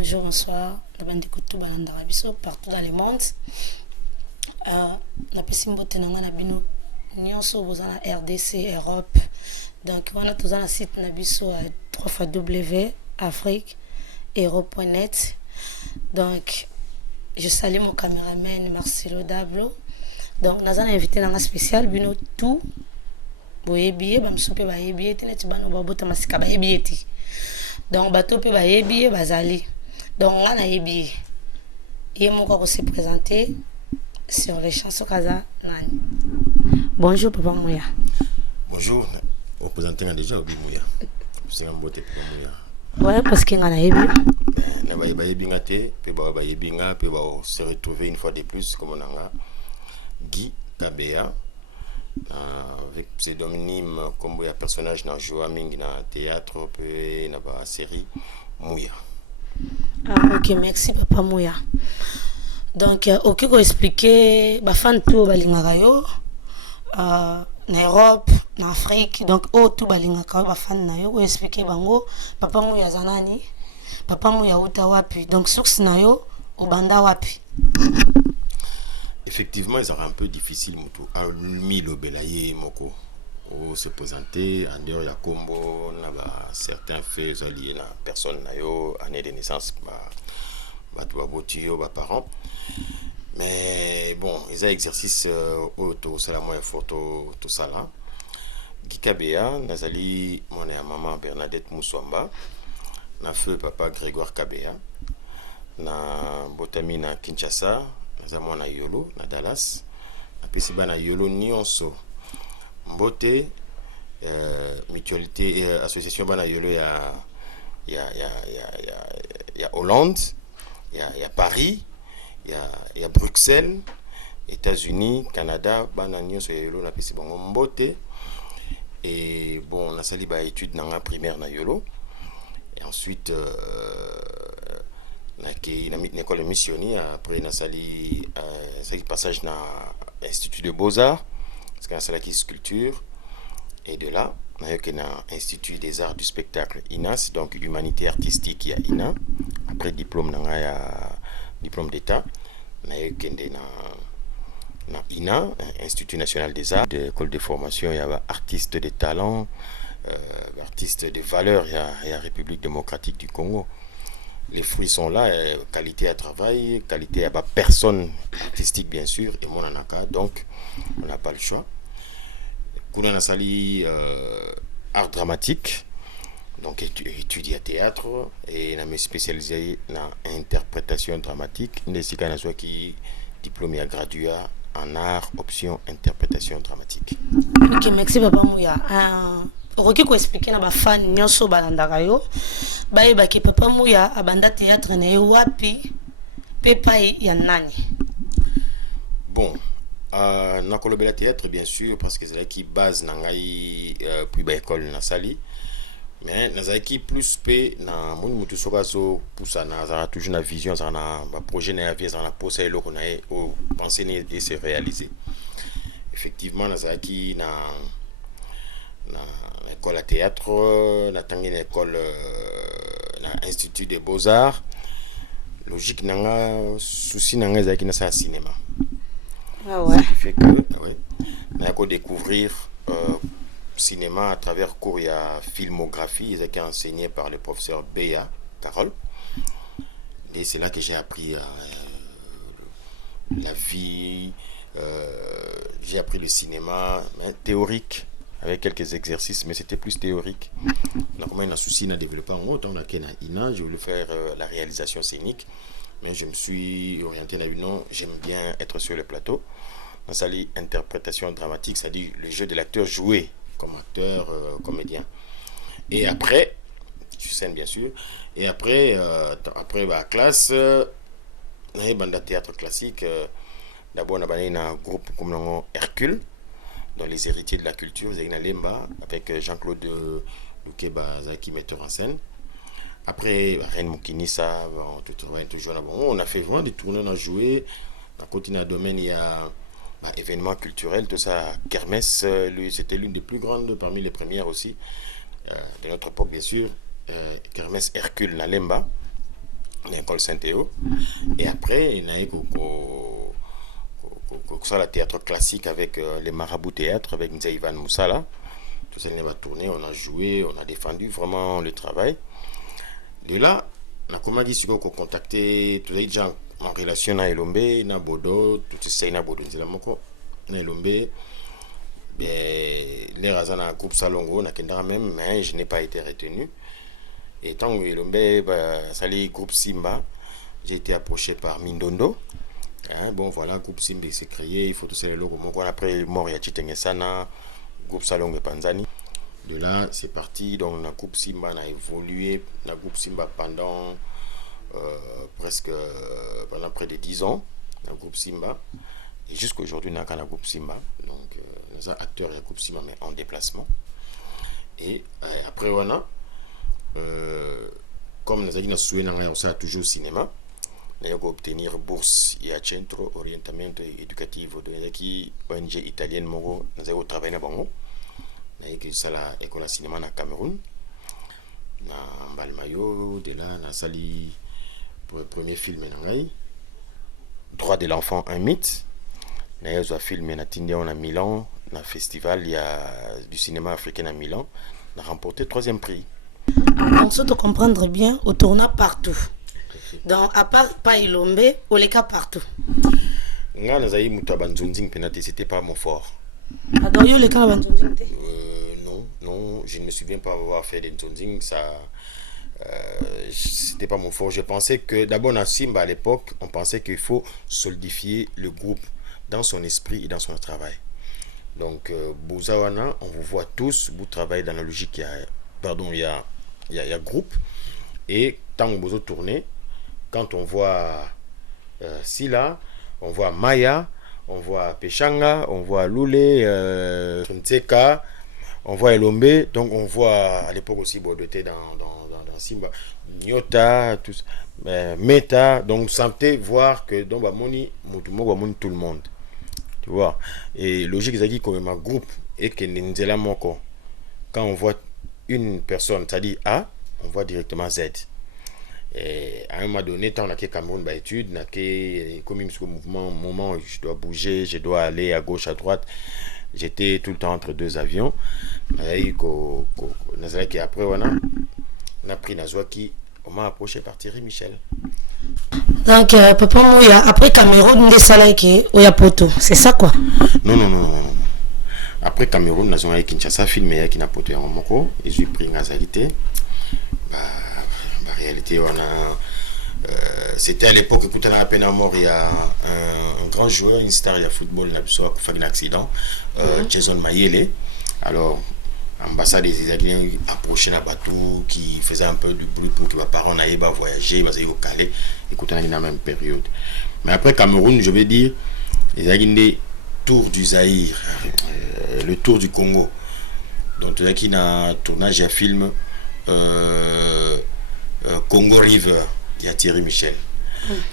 bonjour, bonsoir. Partout dans le monde. Na pesi mbote na nga na bino nyonso boza na RDC Europe. Donc wana toza na site na biso à www.afrique-europe.net. Donc je salue mon caméraman Marcelo Dablo. Donc naza na invité na nga spécial bino tout boyebiye bamsupe bayebiye tene tibano babota masika bayebiye ti. Donc bato pe bayebiye bazali. Donc nga na yebiye. Ye moko ko se présenter sur les chansons Kaza Nani. Bonjour Papa Mouya. Bonjour, représentant déjà Obi Mouya. C'est un beau Papa Mouya. Ouais, parce qu'il y a yebi. Na ba yebinga te, pe ba yebinga, pe ba se retrouver une fois de plus comme on a Guy Kabea avec pseudonyme comme il y a personnage dans jouer mingi na théâtre pe na ba série Mouya. Ah OK, merci Papa Mouya. Donc OK ko expliquer ba fan tout balingaka yo en Europe, en Afrique. Donc tout balingaka ba fan na yo ko expliquer bango Papa Mouya zanani, Papa Mouya uta wapi. Donc source na yo obanda wapi. Effectivement, ils aura un peu difficile à Milo Belaye Moko ou se présenter en dehors ya Combo na ba certains faits liés na personne na yo année de naissance ba botio ba parents. Mais bon, ils ont exercice auto c'est la moyen photo tout ça là. Kikabea nazali mon maman Bernadette Mousswamba na feu papa Grégoire Kabea na botami na Kinshasa na mwana Yolo na Dallas na pesi bana Yolo nyonso mbote mutualité association bana Yolo ya Hollande ya Paris ya Bruxelles États-Unis Canada bana nyonso Yolo na pesi bango mbote. Et bon, on a sali ba étude dans la primaire na Yolo. Et ensuite na une école missionnaire. Après na sali passage na Institut de Beaux-Arts parce qu'on a sali qui sculpture. Et de là, on a eu que na Institut des Arts du Spectacle INAS, donc humanité artistique ya INA. Après diplôme na diplôme d'état, on a eu que na INA, Institut National des Arts, école de formation, il y a artistes de talent, artistes de valeur, il y a République démocratique du Congo. Les fruits sont là, qualité à travail, qualité à personne artistique bien sûr, et mon anaka, donc on n'a pas le choix. Kuna Nasali, art dramatique, donc étudié à théâtre, et on me spécialisé dans interprétation dramatique, qui diplômé à graduat en art, option interprétation dramatique. OK, merci Papa Mouya. Roki ko expliquer na ba fan nyonso balandaka yo. Ba ki Papa Mouya abanda théâtre na yo wapi pepa ya nani. Bon, na kolobela théâtre bien sûr parce que c'est là qui base na ngai puis ba école na sali. Mais nazaki plus pe na moni mutu soka so poussa na za toujours na vision za na ba projet na vie za na posa eloko na o penser et se réaliser. Effectivement nazaki na école à théâtre na tangi na école na Institut des Beaux-Arts. Logique nanga souci nanga zaki na sa cinéma. Ah ouais. Ce qui fait que ouais, na ko découvrir cinéma à travers cours, il y a filmographie, qui est enseigné par le professeur Béa Carole. Et c'est là que j'ai appris la vie, j'ai appris le cinéma théorique, avec quelques exercices, mais c'était plus théorique. Donc, moi, il y a un souci de développer en haut, on a INA, j'ai voulu faire la réalisation scénique, mais je me suis orienté là, non, j'aime bien être sur le plateau. On s'allie interprétation dramatique, c'est-à-dire le jeu de l'acteur joué comme acteur, comédien. Et après, sur scène bien sûr, et après la classe, on a un théâtre classique. D'abord, on a un groupe comme Hercule, dans les héritiers de la culture, Lemba, avec Jean-Claude Loukeba, qui metteur en scène. Après, Reine Moukinissa, toujours là. On a fait vraiment des tournées, on a joué. À côté d'un domaine, il y a événements culturels, tout ça. Kermesse, c'était l'une des plus grandes, parmi les premières aussi, de notre époque, bien sûr. Kermesse Hercule Nalemba. l'école Saint-Théo. Et après, il y a eu le théâtre classique avec les marabouts théâtre, avec Nzaïvan Moussala. Tout ça, on va tourner, on a joué, on a défendu vraiment le travail. De là, on a commencé à contacter tous les gens en relation avec Elombe, na Bodo, tout ça, na Bodo, na Elombe. Les raisons d'un groupe Salongo, même, mais je n'ai pas été retenu. Et tant que Elombe, ça le groupe Simba, j'ai été approché par Mindondo. Bon, voilà, groupe Simba s'est créé, il faut tout ça le logo. Après, Moria Chitengesana, groupe Salongo et Panzani. De là, c'est parti. Donc, le groupe Simba a évolué. Le groupe Simba pendant pendant près de 10 ans. Le groupe Simba. Et jusqu'à aujourd'hui, on a un groupe Simba. Donc, nous sommes acteurs du groupe Simba, mais en déplacement. Et après, on a, comme nous avons souhaité, on a toujours au cinéma. Nous avons obtenir bourse et à Centro Orientamento Educativo de l'ONG italienne. Nous avons travaillé dans Bango. Nous avons fait l'école de cinéma au Cameroun. Nous avons Balmayo, de là, nous avons sali pour le premier film. Droit de l'enfant, un mythe. Nous avons filmé à Milan, dans le festival du cinéma africain à Milan. Nous avons remporté le 3e prix. On se doit comprendre bien, au tournant partout. Donc, à part Pailombe, on les cas partout. C'était pas mon fort. Alors, il y a les cas non, je ne me souviens pas avoir fait des Nzonzing. C'était pas mon fort. Je pensais que, d'abord, dans Simba à l'époque, on pensait qu'il faut solidifier le groupe dans son esprit et dans son travail. Donc, Bouzawana, on vous voit tous, vous travaillez dans la logique, il y a groupe. Et tant que vous tournez, quand on voit Sila, on voit Maya, on voit Pechanga, on voit Loulé, Nteka, on voit Elombe, donc on voit à l'époque aussi Bodoté dans Simba, Nyota, tout ça, Meta, donc sentez voir que dans Bamoni, tout le monde. Tu vois, et logique, c'est comme un groupe et que Nzela Moko, quand on voit une personne, c'est-à-dire A, on voit directement Z. Et à un moment donné, tant on a que Cameroun bah étude, on a que comme un moment où je dois bouger, je dois aller à gauche, à droite. J'étais tout le temps entre deux avions. Et après, on a pris Nazwaki, on m'a approché par Thierry Michel. Donc, papa, après Cameroun, on est à Poto, c'est ça quoi? Non. Après Cameroun, nous avons Kinshasa filmé qui n'a pas été en Moko, et j'ai pris Ngazalité. En réalité, on a. C'était à l'époque, écoute, on a à peine à mort, il y a un grand joueur, une star, il y a football, il a fait un accident, Jason Mayele. Alors, l'ambassade des Israéliens approchait un bateau qui faisait un peu de bruit pour que les parents n'aillent pas voyager, ils allaient au Calais, écoute, on a la même période. Mais après Cameroun, je vais dire, les Israéliens, tour du Zaïre, le tour du Congo. Donc, il y a un tournage à film. Congo River, il y a Thierry Michel.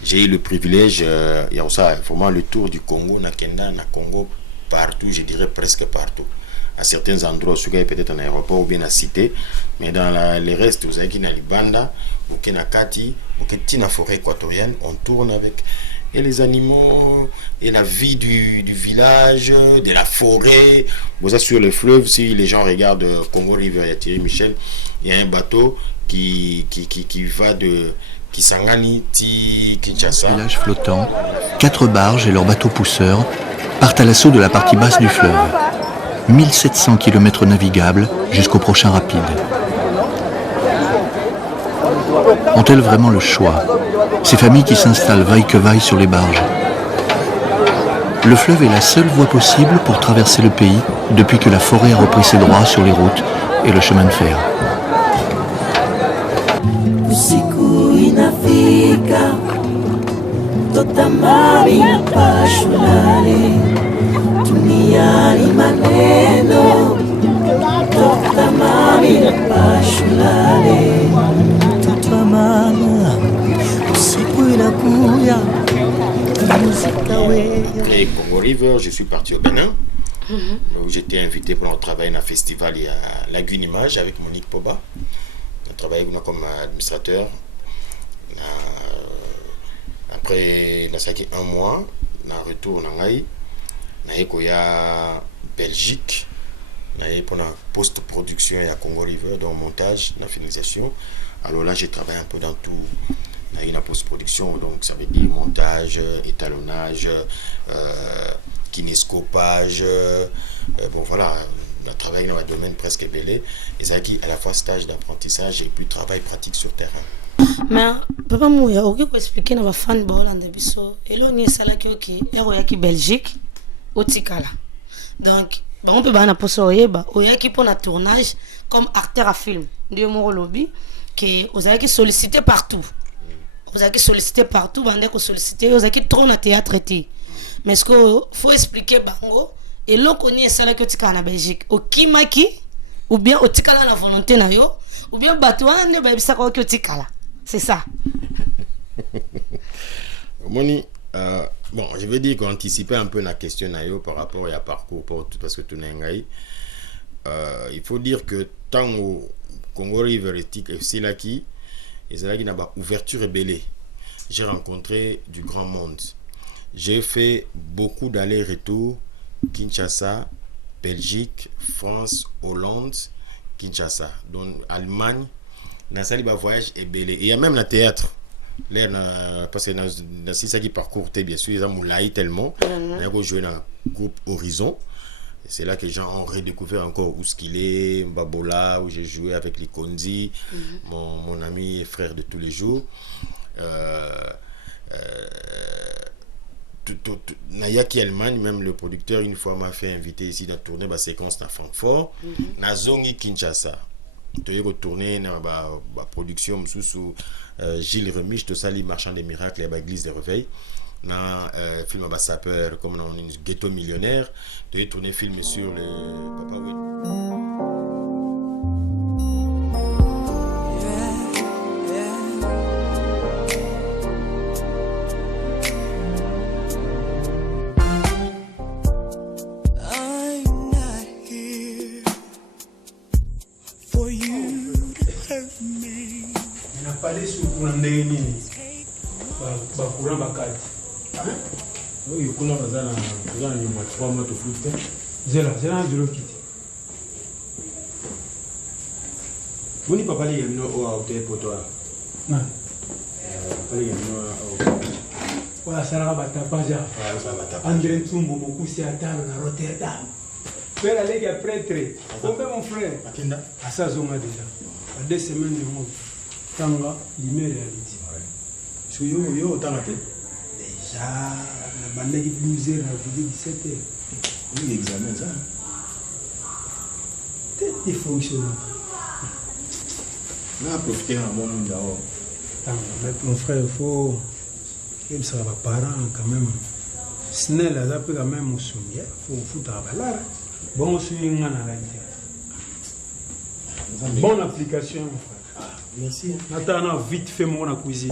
J'ai eu le privilège, il y a aussi vraiment le tour du Congo, na Kenda, na Congo, partout, je dirais presque partout. À certains endroits, peut-être en aéroport ou bien à cité, mais dans les restes, vous avez qui na Libanda, ou qui na Kati, ou qui na forêt équatorienne, on tourne avec et les animaux, et la vie du village, de la forêt. Vous êtes sur le fleuve, si les gens regardent Congo River, il y a Thierry Michel, il y a un bateau qui va de Kisangani, Kinshasa. Village flottant, 4 barges et leurs bateaux pousseurs partent à l'assaut de la partie basse du fleuve. 1700 km navigables jusqu'au prochain rapide. Ont-elles vraiment le choix, ces familles qui s'installent vaille que vaille sur les barges? Le fleuve est la seule voie possible pour traverser le pays depuis que la forêt a repris ses droits sur les routes et le chemin de fer. Après Congo River, je suis parti au Bénin, où j'étais invité pour un travail dans un festival à Lagune Image avec Monique Poba. On travaillait comme administrateur. après un mois na retour na ngai na koya Belgique pour la post-production et à Congo River, dans montage, la finalisation. Alors là, j'ai travaillé un peu dans tout. Il y a une post-production, donc ça veut dire montage, étalonnage, kinéscopage. Bon voilà, on a travaillé dans un domaine presque belé. Et ça veut dire à la fois stage d'apprentissage et puis travail pratique sur terrain. Mais papa Mouya, ok, pour expliquer dans la fan de Hollande, et là on est salaki ok, et qui Belgique, au Tikala. Donc on peut pas pour ça qui pour un tournage comme acteur à film de mon lobby que vous avez qui sollicité partout. Vous avez qui sollicité partout, vous avez sollicité, vous avez qui trop na théâtre été. Mais ce que faut expliquer bango et là qu'on est salaki au Tikala en Belgique, au Kimaki ou bien au Tikala la volonté na yo ou bien batouan ne ba bisa ko au Tikala. C'est ça. Moni, bon, je veux dire qu'anticiper un peu la question par rapport à parcours, parce que tout n'est il faut dire que tant au Congo River et Silaki, et c'est là qu'il y a une ouverture rebellée. J'ai rencontré du grand monde. J'ai fait beaucoup d'allers-retours, Kinshasa, Belgique, France, Hollande, Kinshasa, donc Allemagne. Dans ça, il y a voyage et belé. Et il y a même le théâtre. Là, parce que dans ça qui parcourt, bien sûr, ils ont moulaï tellement. On a joué dans le groupe Horizon. C'est là que les gens ont redécouvert encore où ce qu'il est, Mbabola, où j'ai joué avec les Kondi, mon ami et frère de tous les jours. Nayaki Allemagne, même le producteur, une fois m'a fait inviter ici dans tourner ma séquence dans Francfort. Nazongi Kinshasa. Tu retourner dans la production sous Gilles Remich, tout ça, les marchands des miracles et l'église des réveils. Dans le film à sapeur, comme dans un ghetto millionnaire, tu as tourné film sur le Papa Will. Bakura bakati. Oui, kuna bazana nyuma 3 mois de foot. Zela ndio kiti. Boni papa li yamno o auto poto. Na. Papa li yamno o. Wa sara batapaja. André Tsumbo mokusi atalo na Rotterdam. Père allez ya prêtre. Combien mon frère? Akinda. Asa zonga déjà. À 2 semaines de mot. Tanga limere réalité. Yo tangate déjà la bande qui 12h à 17h. Oui, examen ça. T'es fonctionnel. Là profiter un bon monde d'abord. Mon frère, il faut qu'il soit parent quand même. Snell là peut quand même au souvenir, faut foutre à balar. Bon souvenir à la bonne application mon frère. Ah, merci. Maintenant vite fait mon cuisine.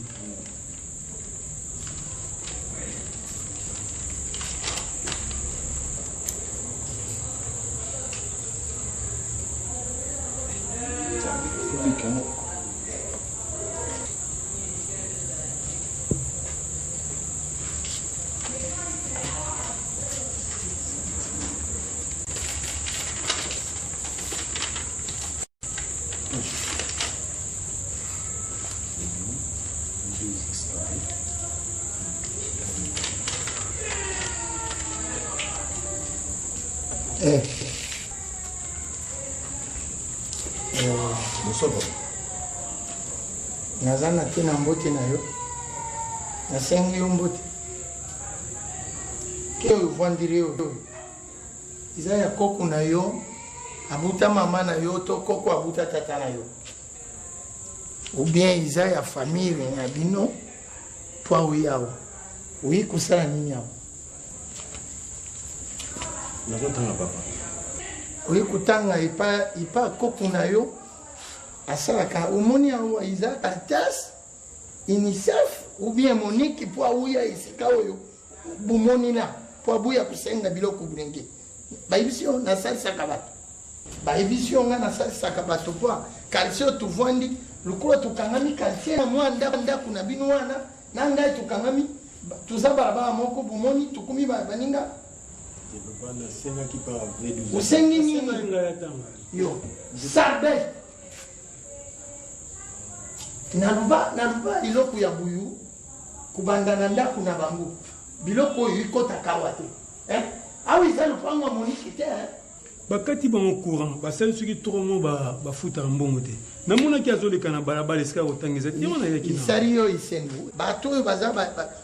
Nazana tena mbote na yo nasengi yo mbote ke uvandire yo iza ya koko na yo abuta mama na yo to koko abuta tata na yo ou bien iza ya famille na bino toi uyao uyi kusala nini yao nazotanga papa uyi kutanga ipa koko na yo asalaka omoni awa iza tatas UNICEF ou bien Monique pour ouya isika oyo bumoni na pour buya kusenga biloko bulenge ba emission na salsa kabato ba emission nga na salsa kabato kwa calcio tuvandi lukula tukangami calcio na mwanda kuna bino wana na ngai tukangami toza balabala moko bomoni tokumi baninga osengi nini yo sarde naluba biloko ya buyu kubanda na ndako na bango biloko oyo ikotaka wa te awa eza lopango ya moniki te bakati bango courant basali soki tromo bafutaka mbongo te namonaki azoleka na balabala esika kotangisa te wana yaki isali oyo isengo bato oyo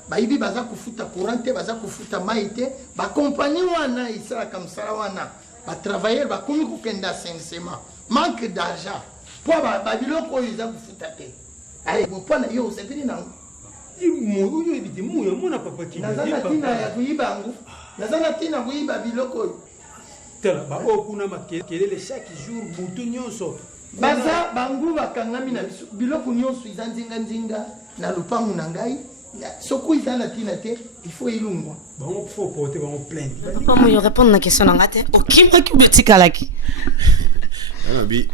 bayibi baza kofuta courant te baza kofuta mai te bakompani wana esalaka mosala wana batravailleur bakomi kokenda assainissement manque d'argent mpo babiloko oyo eza kofuta te mpo na yo osepeli nango oyo ebite moya mona papaki naza na ntina ya koyiba yango naza na ntina koyiba biloko oyo tala baoyo kuna makelele chaque jour butu nyonso baza bangu bakangami na biso biloko nyonso eza nzinga na lupangu na ngai soko eza na ntina te il faut ilungwa bango fo porter bango plainte papa moyo répondre na question na nga te okimaki botikalaki Anabi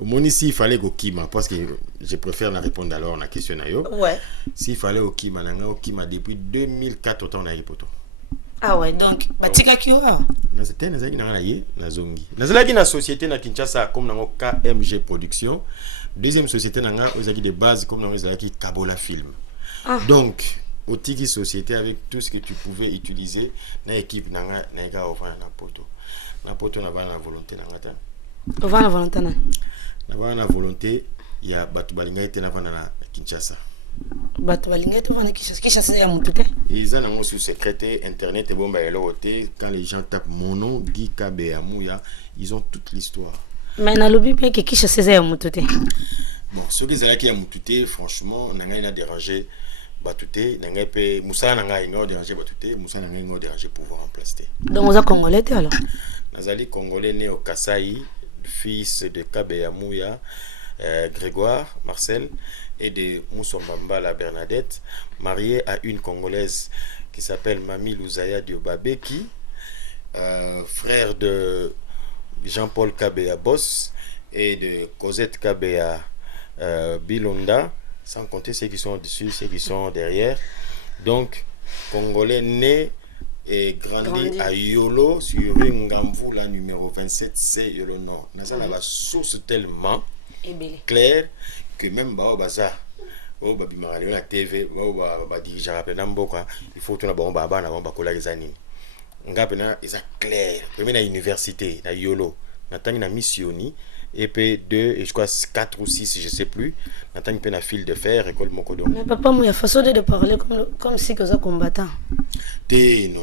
omoni s'il fallait kokima parce que je préfère la répondre alors na question na yo. Ouais. S'il fallait okima na nga okima depuis 2004 autant na yepoto. Ah ouais, donc batikaki wa. Na c'était nazaki na ye na zongi. Nazalaki na société na Kinshasa comme na KMG Production. Deuxième société na nga ozaki de base comme na zalaki Kabola Film. Donc otiki société avec tout ce que tu pouvais utiliser na équipe na nga na eka ofana na poto. Na poto na bana na volonté na ngata. Ovana volonté na. Na bana volonté ya batu balinga ete na bana na Kinshasa. Batu balinga ete vana Kinshasa ya mutu te. Ils ont un sous-secrétaire internet et bon bah quand les gens tapent mon nom Guy Kabea Mouya, ils ont toute l'histoire. Mais na lobi bien que Kinshasa ya mutu te. Bon, ceux qui ont qui mututé, franchement, on a dérangé Batouté, n'a pas Moussa n'a dérangé Batouté, Moussa n'a dérangé pour vous remplacer. Donc vous êtes congolais alors. Nazali congolais né au Kasaï, fils de Kabea Mouya, Grégoire, Marcel et de Moussambamba la Bernadette, marié à une congolaise qui s'appelle Mami Louzaya Diobabeki, frère de Jean-Paul Kabea Boss et de Cosette Kabea Bilonda, sans compter ceux qui sont dessus, ceux qui sont derrière. Donc, Congolais né et grandi à Yolo sur rue Ngamvu, la numéro 27, c'est Yolo Nord. Mais la source tellement claire que même Baza, la TV, il faut que clair. Premier à l'université, à Yolo, na missioni. EP2 et je crois 4 ou 6 je sais plus n'entend une à fil de fer école Mokodo. Mais papa moi il y a façon de parler comme si que ça combattant. Non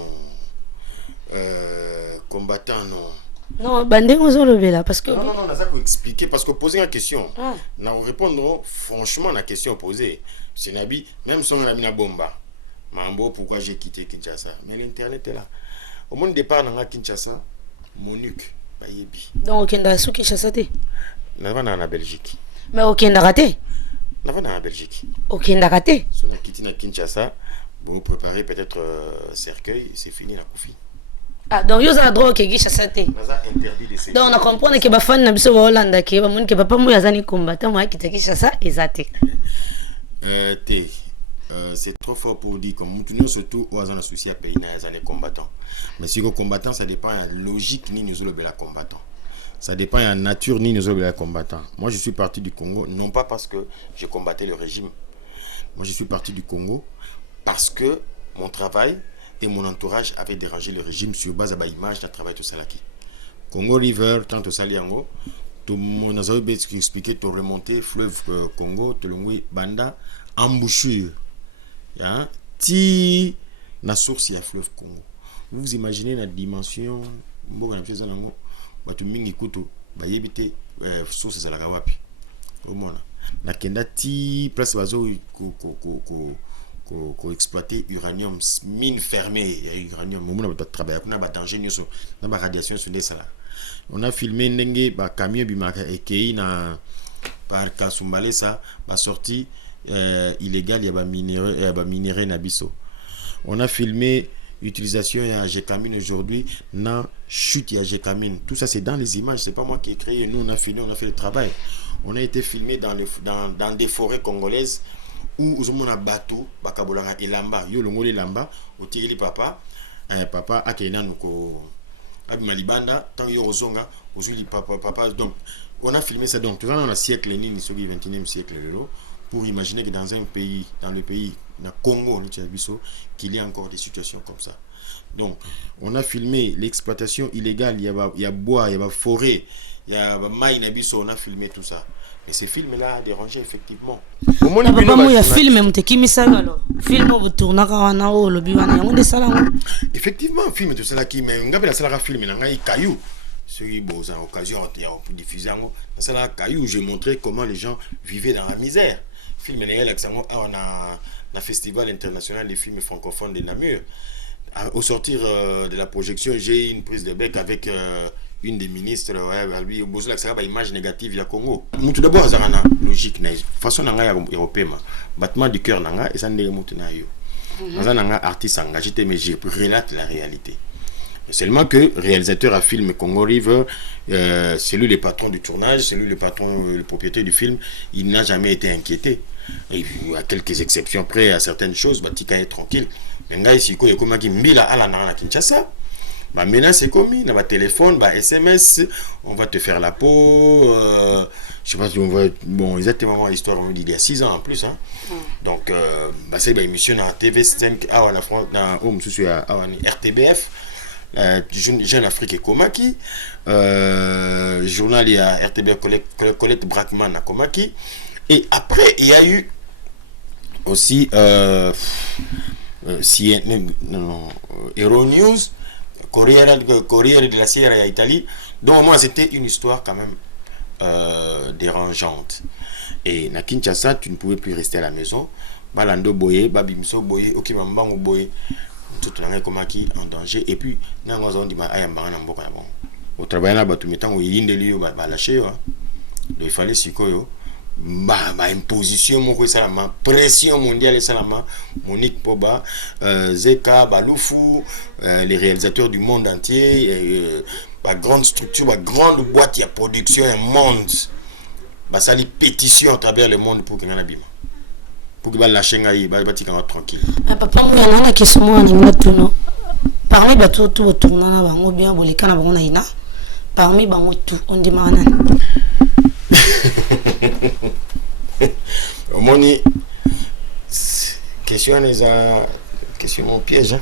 combattant non. Non bandé on le là parce que non on a ça pour expliquer parce que poser une question nous répondrons franchement à la question posée. C'est Nabi même son ami na bomba. Mambo pourquoi j'ai quitté Kinshasa mais l'internet est là. Au moment départ dans Kinshasa Monique. Donc okenda su Kinshasa te. Navana na Belgique. Mais okenda raté. Navana na Belgique. Okenda raté. So na quitté na Kinshasa, vous préparez peut-être cercueil, c'est fini la koufi. Ah donc yo za droit ke Kinshasa te. Naza interdit de ces. Donc on comprend que ba fan na biso ba Hollande ke ba mun ke papa mu yazani combattant moi qui te Kinshasa ezate. C'est trop fort pour dire comme nous surtout aux en souci à pays dans les combattants. Mais si le combattant ça dépend de la logique ni nous la combattant. Ça dépend de la nature ni nous la combattant. Moi je suis parti du Congo non pas parce que je combattais le régime. Moi je suis parti du Congo parce que mon travail et mon entourage avaient dérangé le régime sur base de l'image de travail tout ça là qui. Congo River tant au Saliango tout mon azabé expliqué tout remonter fleuve Congo tout le Banda embouchure. Hein? Ti na source ya fleuve Congo. Vous imaginez la dimension mboka na pesa nango batu mingi kutu bayebite source za la wapi. Omona. Na kenda ti place bazo ko exploiter uranium mine fermée, il y a uranium omona ba travailler kuna ba danger nyoso na ba radiation sur des sala. On a filmé ndenge ba camion bimaka ekei na par Kasumbalesa ba sorti illégal, il y a minéré Nabiso. On a filmé l'utilisation de Gécamine aujourd'hui, na chute de Gécamine. Tout ça c'est dans les images, c'est pas moi qui ai créé. Nous on a filmé, on a fait le travail. On a été filmé dans des forêts congolaises où ozomona bateau bakabolanga elamba yo longoli elamba otikeli papa papa akena nuko abima libanda tant yo ozonga ozuli papa donc on a filmé ça donc dans le siècle ni sur le 21e siècle pour imaginer que dans un pays dans le pays na Congo le Tchabiso qu'il y a encore des situations comme ça. Donc on a filmé l'exploitation illégale, il y a bois, il y a forêt, il y a maï nabiso, on a filmé tout ça. Et ces films-là a dérangé effectivement. Au moins, il y a film, film effectivement, film de cela qui mais on a la salle film na caillou. Sur bon occasion de diffuser dans cela caillou, j'ai montré comment les gens vivaient dans la misère. Film on a un festival international des films francophones de Namur. Au sortir de la projection, j'ai une prise de bec avec une des ministres, lui, au besoin de image négative du Congo. Tout d'abord, ça a une logique, façon européenne, battement du cœur, et ça n'est pas un artiste engagé, mais je relate la réalité. Seulement que le réalisateur à film Congo River, c'est lui le patron du tournage, c'est lui le patron, le propriétaire du film, il n'a jamais été inquiété. Et à quelques exceptions près, à certaines choses, Batika est tranquille. Mais là, ici, il y a comme qui mbila ala na Kinshasa. Maintenant, c'est comme il y a un téléphone, SMS, on va te faire la peau. Je sais pas si on va. Bon, exactement l'histoire, on dit il y a 6 ans en plus. Hein. Donc, c'est une émission dans TV5, en France, dans RTBF. Jeune Afrique et Komaki, journal il y a RTBF Colette Brackman à Komaki, et après il y a eu aussi Euronews, Corriere de la Sierra à Italie, donc moi c'était une histoire quand même dérangeante. Et na Kinshasa tu ne pouvais plus rester à la maison, balando boye, babimso boye, okimambango boye. Tout le monde est en danger. Et puis, nous avons dit au travail là, il fallait imposition, pression mondiale, Monique Poba, Zeka, Baloufou, les réalisateurs du monde entier, grande structure, grande boîte de production, un monde, ça les pétitions à travers le monde pour qu'il y ait un abîme. Pour que la chaîne aille, tranquille. Papa, il y a une question parmi les tout autour, on bien les canards, parmi les tout, on dit manan. Au moins, question les question mon piège.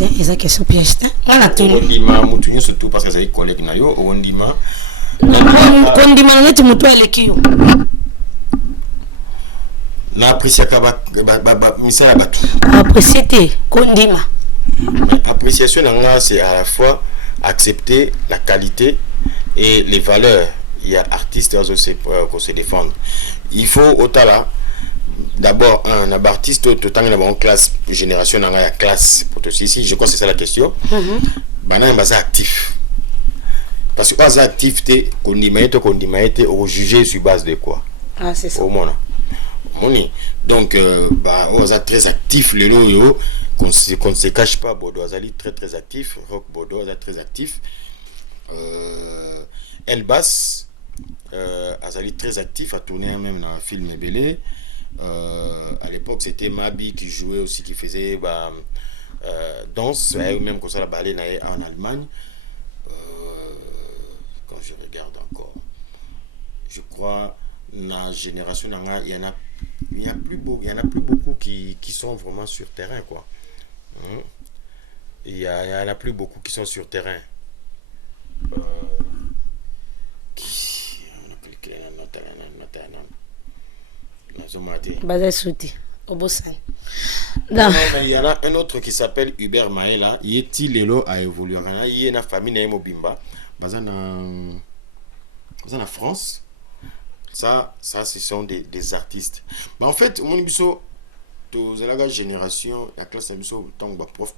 Les question piège. On a tout. On dit ma moutonnier surtout parce que c'est collègue nayo. On dit ma. On dit ma net mouton elle qui yo. Na apprécier misala batu. Apprécier kondima. Appréciation nanga c'est à la fois accepter la qualité et les valeurs. Il y a artistes qu'on se défendre. Il faut autant là d'abord un artiste tout temps en classe génération dans la classe pour tous ici, je crois que c'est ça la question. Bana est actif. Parce que as activité qu'on dit au juger sur base de quoi? Ah c'est ça. Au moins. Donc, on est très actif, le loyo, qu'on ne se cache pas. Bordeaux Azali très très actif, Rock Bordeaux est très actif. Elbas Azali très actif, a tourné même dans un film Belé. À l'époque, c'était Mabi qui jouait aussi, qui faisait danse, même comme ça la ballet en Allemagne. Quand je regarde encore, je crois, dans la génération, il y en a plus beaucoup qui sont vraiment sur terrain, quoi. Il y en a plus beaucoup qui sont sur terrain. Il y en a un autre qui s'appelle Hubert Maëla. Il est Lelo a évolué. Il y a une famille Naïmo Bimba. En France. Ça, ce sont des artistes. En fait, mon biso, la génération, la classe biso, tant que prof,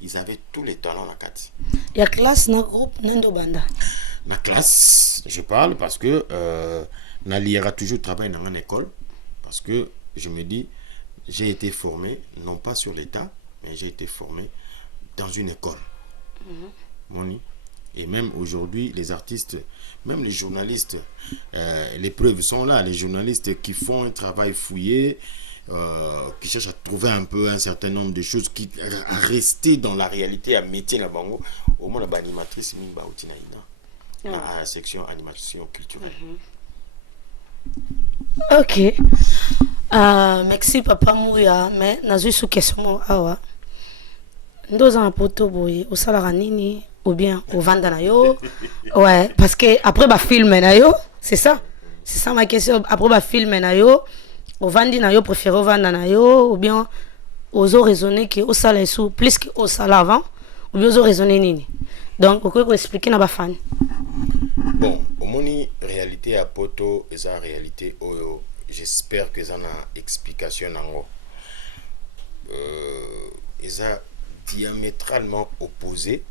ils avaient tous les talents la carte. Il y a classe dans groupe Nando Banda. La classe, je parle parce que Naliera toujours travaillé dans une école. Parce que je me dis, j'ai été formé, non pas sur l'État, mais j'ai été formé dans une école. Et même aujourd'hui, les artistes, même les journalistes, les preuves sont là. Les journalistes qui font un travail fouillé, qui cherchent à trouver un peu un certain nombre de choses, à rester dans la réalité, à mettre la bango. Au moins, la animatrice, à la section animation culturelle. Ok. Merci papa Mouya, mais nazo sous question awa. Ndoza na poto boye, osalaka nini ou bien au vanda na yo? Ouais, parce que après ba film na yo, c'est ça. C'est ça ma question. Après ba film na yo, au vandi na yo préféré au vanda na yo ou bien ozo raisonner que au sala sous plus que au sala avant ou bien ozo raisonner nini? Donc on peut expliquer na ba fan. Bon, au moni réalité à poto et ça réalité oyo. J'espère que ça a une explication nango. Et ça diamétralement opposé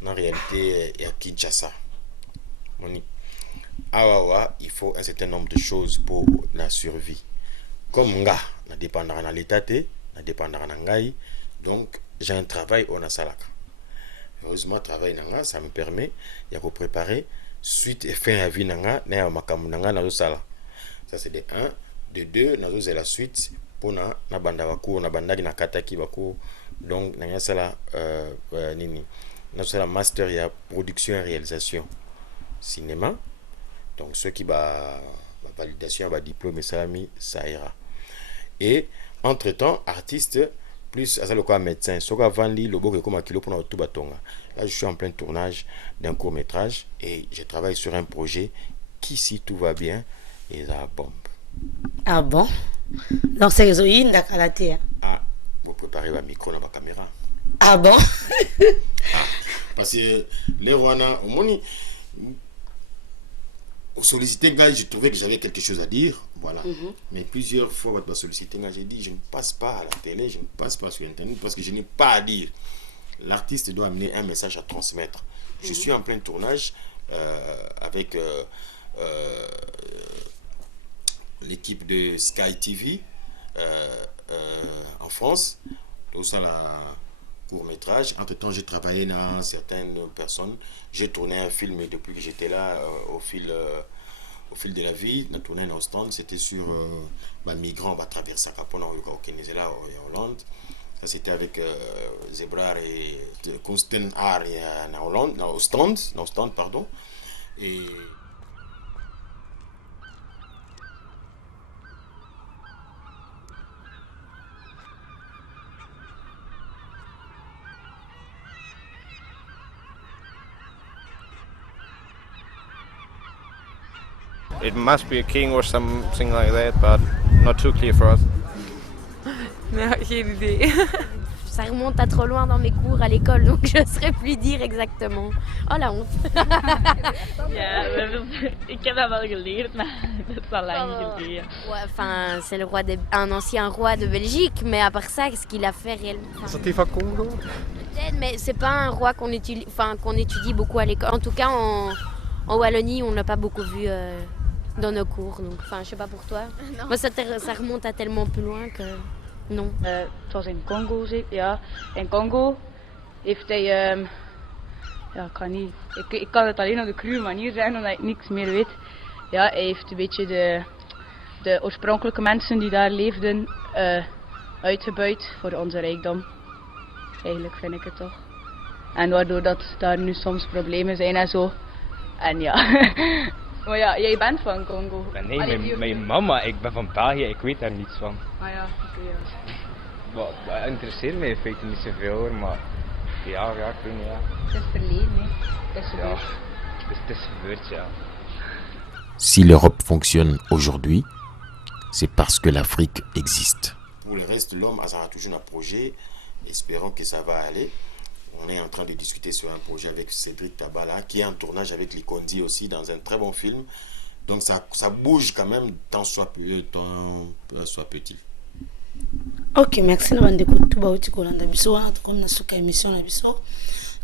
dans la réalité à Kinshasa. Awawa, il faut un certain nombre de choses pour la survie. Comme nga, na dépendra na l'état, na dépendra na ngai, donc j'ai un travail au nasalaka. Heureusement, travail nanga, ça me permet de préparer suite et fin à vie nanga, na makamu nanga na sala. Ça c'est de 1. De 2, nous avons la suite pour na banda waku, na banda na kataki waku. Donc, nous avons la master ya production et réalisation cinéma. Donc, ceux qui va validation, va diplôme, ça ira. Et entre-temps, artiste, plus à le médecin, ce qu'on vendu le beau comme un kilo pour tout batonga. Là, je suis en plein tournage d'un court-métrage et je travaille sur un projet qui, si tout va bien, est la bombe. Ah bon? Donc c'est Zoïne Dakalaté. Ah, vous préparez ma micro dans ma caméra. Ah bon? Parce que les Rwanda, au moins, au solliciter, je trouvais que j'avais quelque chose à dire. Voilà. Mais plusieurs fois, votre sollicité, j'ai dit, je ne passe pas à la télé, je ne passe pas sur Internet parce que je n'ai pas à dire. L'artiste doit amener un message à transmettre. Je suis en plein tournage avec l'équipe de Sky TV en France. Tout ça, la court-métrage. Entre-temps, j'ai travaillé dans certaines personnes. J'ai tourné un film depuis que j'étais là au fil de la vie. On a tourné un stand. C'était sur un migrant va traverser Capone au Kenya en Hollande. Ça, c'était avec Zebrar et Constant Art en Hollande, au stand, pardon. Et It must be a king or something like that, but not too clear for us. Non, j'ai une idée. Ça remonte à trop loin dans mes cours à l'école, donc je ne saurais plus dire exactement. Oh la honte. Ja, ik heb dat wel geleerd, maar dat is al lang geleden. Ouais, enfin, c'est un ancien roi de Belgique, mais à part ça, qu'est-ce qu'il a fait réellement? Is dat Congo? Peut-être, mais c'est pas un roi qu'on étudie beaucoup à l'école. En tout cas, en Wallonie, on l'a pas beaucoup vu dans nos cours. Donc, enfin, je sais pas pour toi. Moi, ça remonte à tellement plus loin que non. Het was in Congo, ja. In Congo heeft hij, ja, ik kan het alleen op de cruwe manier zeggen, omdat ik niks meer weet. Ja, hij heeft een beetje de oorspronkelijke mensen die daar leefden uitgebuit voor onze rijkdom. Eigenlijk vind ik het toch. En waardoor dat daar nu soms problemen zijn en zo. En ja, maar ja, jij bent van Congo. Nee, mijn mama, ik ben van België, ik weet daar niets van. Ah ja, oké, ja. Dat interesseert mij in feite niet zoveel hoor, maar ja, ik weet niet, ja. Het is verleden, hè. Het is gebeurd. Ja, het is gebeurd, ja. Si l'Europe fonctionne aujourd'hui, c'est parce que l'Afrique existe. Pour le reste, l'homme a toujours un projet. Espérons que ça va aller. On est en train de discuter sur un projet avec Cédric Tabala, qui est en tournage avec Likondi aussi, dans un très bon film. Donc ça bouge quand même, tant soit petit. Ok, merci na bandeko tout bauti kolanda biso wana comme na suka émission na biso.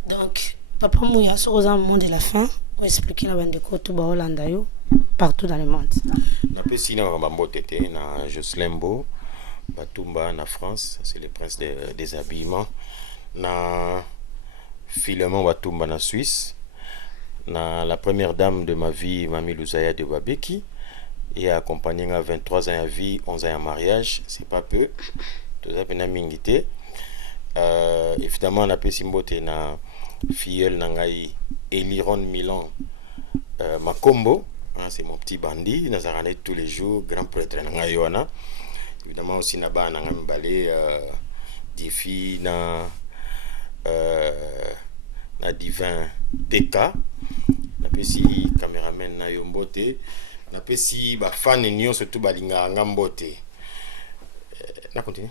Donc papa Mouya sokoza au monde de la fin, on expliquer na bandeko tout baolanda yo partout dans le monde. Na pesi na Bambo Tete na Joslembo, Batumba na France, c'est le prince des habillements. Na Philemon Batumba na Suisse, la première dame de ma vie, Mami Luzaya de Babeki, et accompagné à 23 ans à vie, 11 ans à mariage, c'est pas peu. Tout ça, c'est mingité. Évidemment, on a pu s'imboter na filleule nangai Eliron Milan Makombo. C'est mon petit bandit, nous avons tous les jours, grand prêtre nangaïona. Évidemment aussi naba nangam balé défi na divin TK. Na pesi caméraman na yombote. Na pesi ba fan nyon surtout balinga ngambote. Na continue.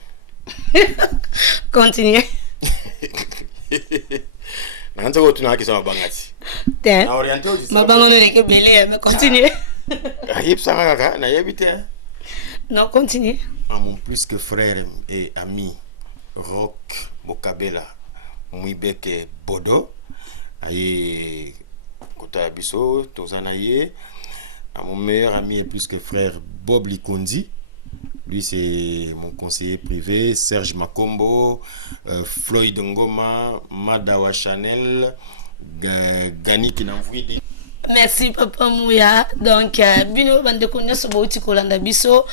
Continue. Nanza ko tuna kisa mabangati. Tiens. Na orienté au Mabango ne ke belé, mais continue. Ayib sanga kaka na yebite. Non, continue. À mon plus que frère et ami Rock Bokabela Mouibeke Bodo aye kota biso tozanaye. À mon meilleur ami et plus que frère Bob Likondi. Lui, c'est mon conseiller privé, Serge Makombo, Floyd Ngoma, Madawa Chanel, Gani Kinamvouidi. Merci Papa Mouya. Donc, bino bande konya so bouti kolanda biso.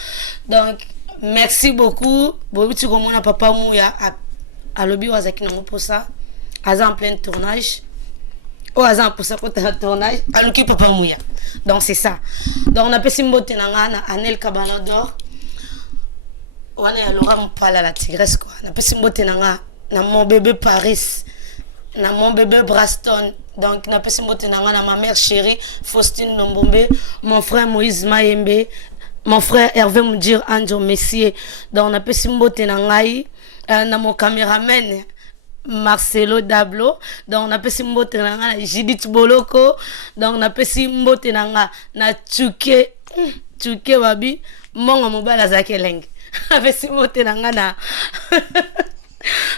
Donc, merci beaucoup. Bouti komona Papa Mouya à lobi wazaki nango posa. Aza en plein tournage. Oh, aza pour ça quand un tournage. Aluki Papa Mouya. Donc c'est ça. Donc on a pesi mbote nanga na Anel Cabana d'Or. On a Laura Mpala la tigresse quoi. On a pesi mbote nanga na mon bébé Paris. Na mon bébé Braston. Donc na pesi mbote nanga na ma mère chérie Faustine Nombombe, mon frère Moïse Mayembe, mon frère Hervé Moudir Anjo Messier. Donc on a pesi mbote nangai na mon caméraman Marcelo Dablo. Donc on a pesi mbote nanga na Judith Boloko. Donc on a pesi mbote nanga na Tchuke Wabi mongo mobala zakeleng. Pesi mbote nanga na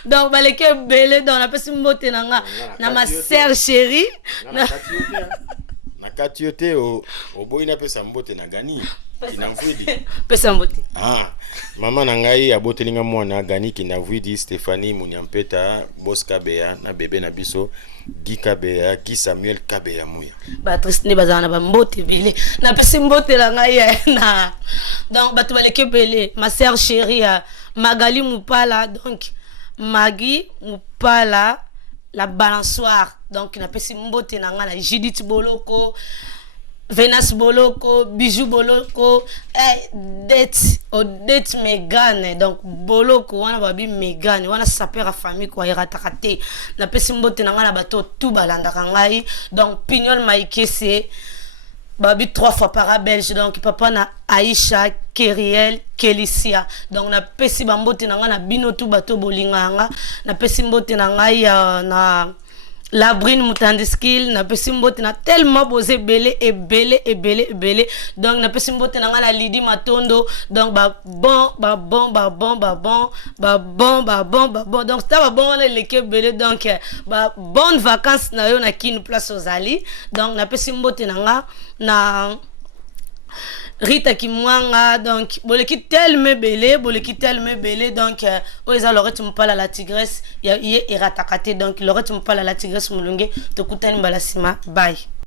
donc baleke belé donc on a pesi mbote nanga na ma sœur chérie na katiote au boy na pesa mbote na Gani kinamvidi pesa mbote mama nangai abotelinga mwana Gani kinavidi Stéphanie Munyampeta Boss Kabea na bébé na biso Guy Kabea Guy Samuel Kabea Mouya Patrice ne bazana ba mbote belé na pesi mbote ngai na donc batu baleke belé ma sœur chérie Magali Mupala donc Maggie Mupala la balançoire donc na pesi mbote nanga na Judith Boloko Venus Boloko Bijou Boloko date Megan donc Boloko wana babi Megan wana sapeur à famille quoi iratakate na pesi mbote nanga na bato tout balandaka ngai donc Pignol Maïkese babi 3 fois para belge donc papa na Aïcha Keriel Kelicia donc na pesi bambote nanga na bino tout bato bolinganga na pesi mbote nanga na Labrine Mutandiskil na pesi mbote na tellement posé belé donc na pesi mbote nanga na Lydie Matondo donc bon donc ça bon leke belé donc bonne vacances na yo na Kin Place Ozali donc na pesi mbote nanga na Rita Kimwanga donc boleki tellement belé donc oza Lorette Mpala la tigresse ya iratakate donc Lorette Mpala la tigresse mulunge tokutani balasima bye.